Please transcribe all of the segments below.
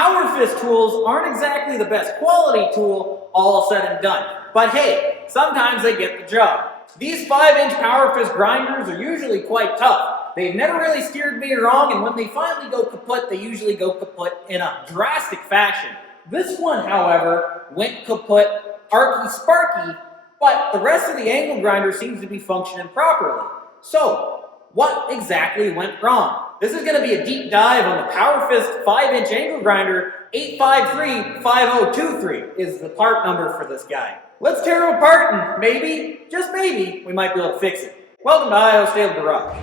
Powerfist tools aren't exactly the best quality tool, all said and done. But hey, sometimes they get the job. These 5-inch Powerfist grinders are usually quite tough. They've never really steered me wrong, and when they finally go kaput, they usually go kaput in a drastic fashion. This one, however, went kaput arky-sparky, but the rest of the angle grinder seems to be functioning properly. So, what exactly went wrong? This is going to be a deep dive on the Powerfist 5-inch angle grinder. 8535023 is the part number for this guy. Let's tear it apart and maybe, just maybe, we might be able to fix it. Welcome to IO's Stable Garage.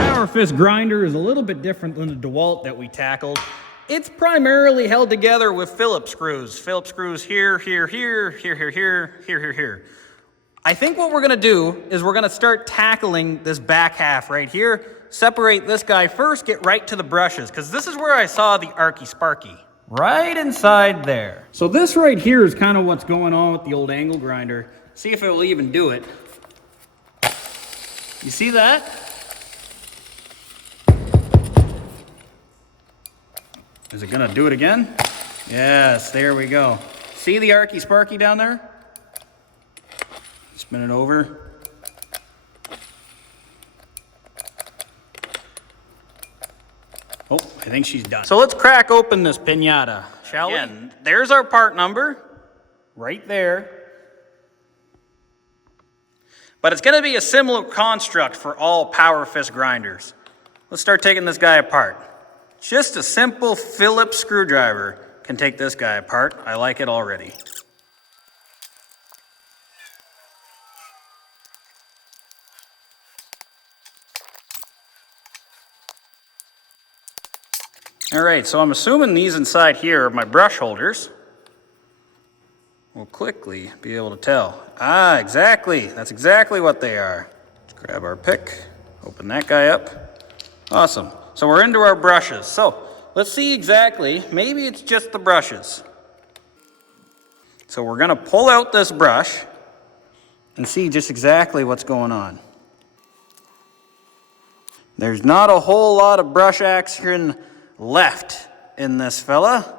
Powerfist grinder is a little bit different than the DeWalt that we tackled. It's primarily held together with Phillips screws. Phillips screws here, here, here, here, here, here, here, here, here. I think what we're gonna do is we're gonna start tackling this back half right here. Separate this guy first, get right to the brushes, because this is where I saw the Arky Sparky. Right inside there. So this right here is kind of what's going on with the old angle grinder. See if it will even do it. You see that? Is it gonna do it again? Yes, there we go. See the Arky Sparky down there? Spin it over. Oh, I think she's done. So let's crack open this pinata, shall we? Again, there's our part number, right there. But it's gonna be a similar construct for all Powerfist grinders. Let's start taking this guy apart. Just a simple Phillips screwdriver can take this guy apart. I like it already. All right, so I'm assuming these inside here are my brush holders. We'll quickly be able to tell. Ah, exactly. That's exactly what they are. Let's grab our pick, open that guy up. Awesome. So we're into our brushes. So let's see exactly, maybe it's just the brushes. So we're gonna pull out this brush and see just exactly what's going on. There's not a whole lot of brush action left in this fella.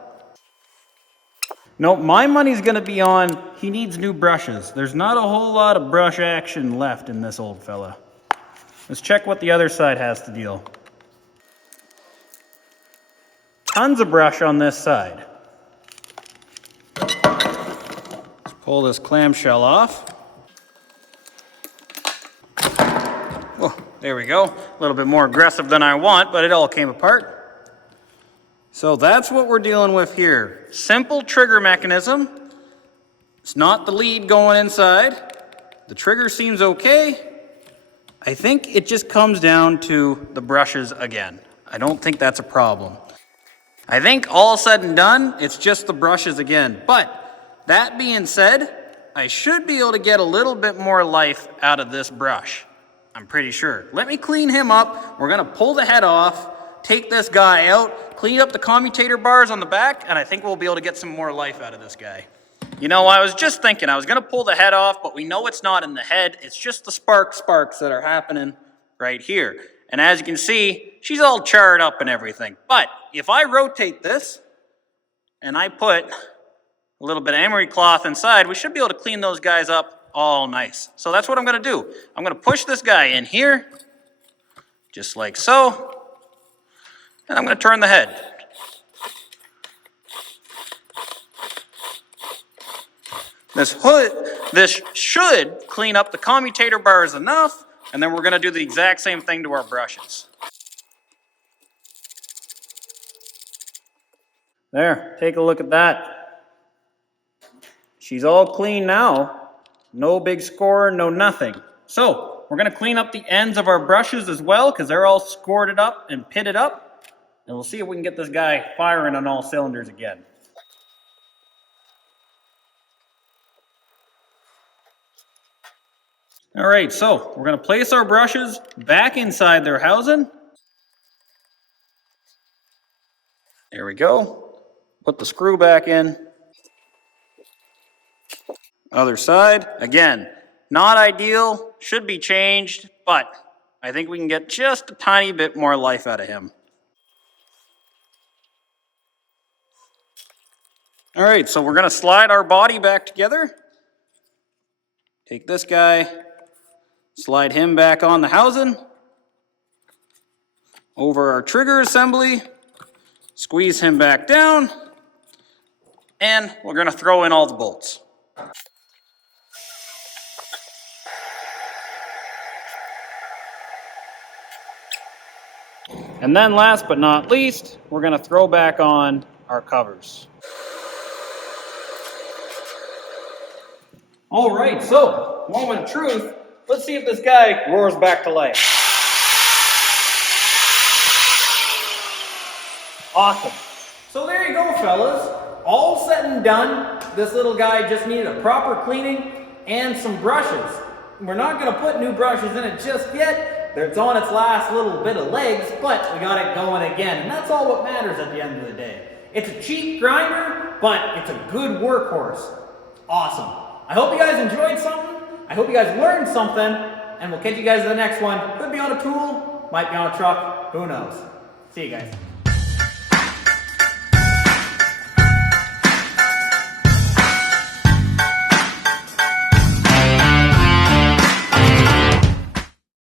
No, my money's gonna be on, he needs new brushes. There's not a whole lot of brush action left in this old fella. Let's check what the other side has to deal. Tons of brush on this side. Let's pull this clamshell off. Oh, there we go. A little bit more aggressive than I want, but it all came apart. So that's what we're dealing with here. Simple trigger mechanism. It's not the lead going inside. The trigger seems okay. I think it just comes down to the brushes again. I don't think that's a problem. I think all said and done, it's just the brushes again. But that being said, I should be able to get a little bit more life out of this brush. I'm pretty sure. Let me clean him up. We're gonna pull the head off, take this guy out, clean up the commutator bars on the back, and I think we'll be able to get some more life out of this guy. You know, I was just thinking, I was gonna pull the head off, but we know it's not in the head. It's just the sparks that are happening right here. And as you can see, she's all charred up and everything. But if I rotate this and I put a little bit of emery cloth inside, we should be able to clean those guys up all nice. So that's what I'm gonna do. I'm gonna push this guy in here, just like so, and I'm gonna turn the head. This should clean up the commutator bars enough, and then we're gonna do the exact same thing to our brushes. There, take a look at that. She's all clean now. No big score, no nothing. So, we're gonna clean up the ends of our brushes as well, because they're all scored up and pitted up. And we'll see if we can get this guy firing on all cylinders again. All right, so we're gonna place our brushes back inside their housing. There we go. Put the screw back in. Other side. Again, Not ideal, should be changed, but I think we can get just a tiny bit more life out of him. All right, so we're gonna slide our body back together. Take this guy, slide him back on the housing, over our trigger assembly, squeeze him back down, and we're gonna throw in all the bolts. And then last but not least, we're gonna throw back on our covers. All right, so moment of truth. Let's see if this guy roars back to life. Awesome. So there you go, fellas. All said and done, this little guy just needed a proper cleaning and some brushes. We're not gonna put new brushes in it just yet. It's on its last little bit of legs, but we got it going again, and that's all what matters at the end of the day. It's a cheap grinder, but it's a good workhorse. Awesome. I hope you guys enjoyed something. I hope you guys learned something, and we'll catch you guys in the next one. Could be on a tool, might be on a truck, who knows. See you guys.